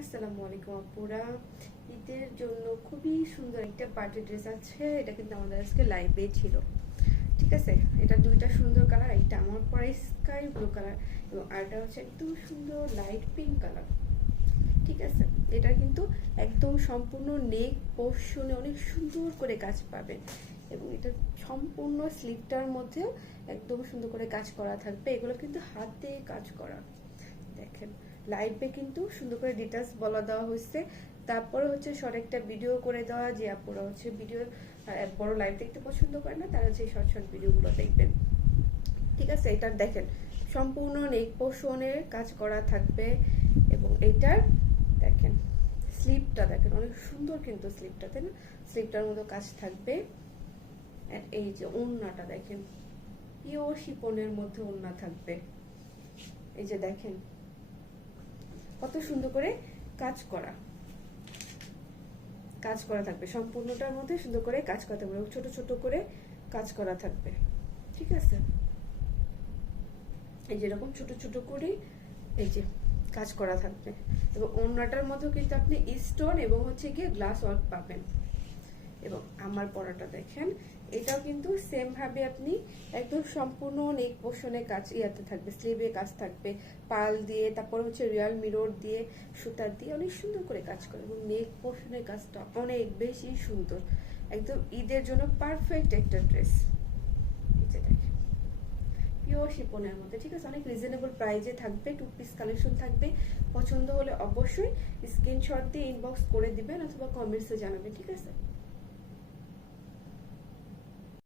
আসসালামু আলাইকুম আপুরা। ঈদের জন্য খুবই সুন্দর একটা পার্টি ড্রেস আছে। এটা কিন্তু আমাদের আজকে লাইভে ছিল। ঠিক আছে, এটা দুইটা সুন্দর কালার, একটা আমার পরে স্কাই ব্লু কালার এবং আরেকটা হচ্ছে একদম সুন্দর লাইট পিঙ্ক কালার। ঠিক আছে, এটা কিন্তু একদম সম্পূর্ণ নেক পোর্শনে অনেক সুন্দর করে কাজ পাবেন এবং এটা সম্পূর্ণ স্লিভটার মধ্যেও একদম সুন্দর করে কাজ করা থাকবে। এগুলো কিন্তু হাতে কাজ করা। দেখেন লাইভে কিন্তু সুন্দর করে ডিটেলস বলা দেওয়া হয়েছে। তারপরে হচ্ছে শর্ট একটা ভিডিও করে দেওয়া, যে আপুরা হচ্ছে ভিডিও বড় লাইভ দেখতে পছন্দ করে না, তারা হচ্ছে শর্ট শর্ট ভিডিওগুলো দেখবেন। ঠিক আছে, এটা দেখেন সম্পূর্ণ নেক পোর্শনের কাজ করা থাকবে এবং এইটার দেখেন স্লিপটা দেখেন অনেক সুন্দর, কিন্তু স্লিপটাতে না স্লিপটার মতো কাজ থাকবে। এই যে ওড়নাটা দেখেন পিওর শিপনের মধ্যে ওড়না থাকবে। এই যে দেখেন কত সুন্দর করে কাজ করা থাকবে, সম্পূর্ণটার মধ্যে সুন্দর করে কাজ করা থাকবে, ছোট ছোট করে কাজ করা থাকবে। ঠিক আছে, এই যেরকম ছোট ছোট করে এই যে কাজ করা থাকবে এবং ওড়নাটার মধ্যেও কিন্তু আপনি স্টোন এবং হচ্ছে গিয়ে গ্লাস ওয়ার্ক পাবেন। এবং আমার পরাটা দেখেন, এটাও কিন্তু সেম ভাবে আপনি একদম সম্পূর্ণ নেক পোর্শনে কাজ ইয়াতে থাকবে, স্লিভে কাজ থাকবে পাল দিয়ে, তারপর হচ্ছে রিয়াল মিরর দিয়ে সুতা দিয়ে অনেক সুন্দর করে কাজ করে এবং নেক পোর্শনের কাজটা অনেক বেশি সুন্দর, একদম ঈদের জন্য পারফেক্ট একটা ড্রেস। দেখেন পিওর শিপনের মধ্যে। ঠিক আছে, অনেক রিজনেবল প্রাইজে থাকবে, টু পিস কালেকশন থাকবে। পছন্দ হলে অবশ্যই স্ক্রিনশট দিয়ে ইনবক্স করে দিবেন অথবা কমেন্টসে জানাবেন। ঠিক আছে।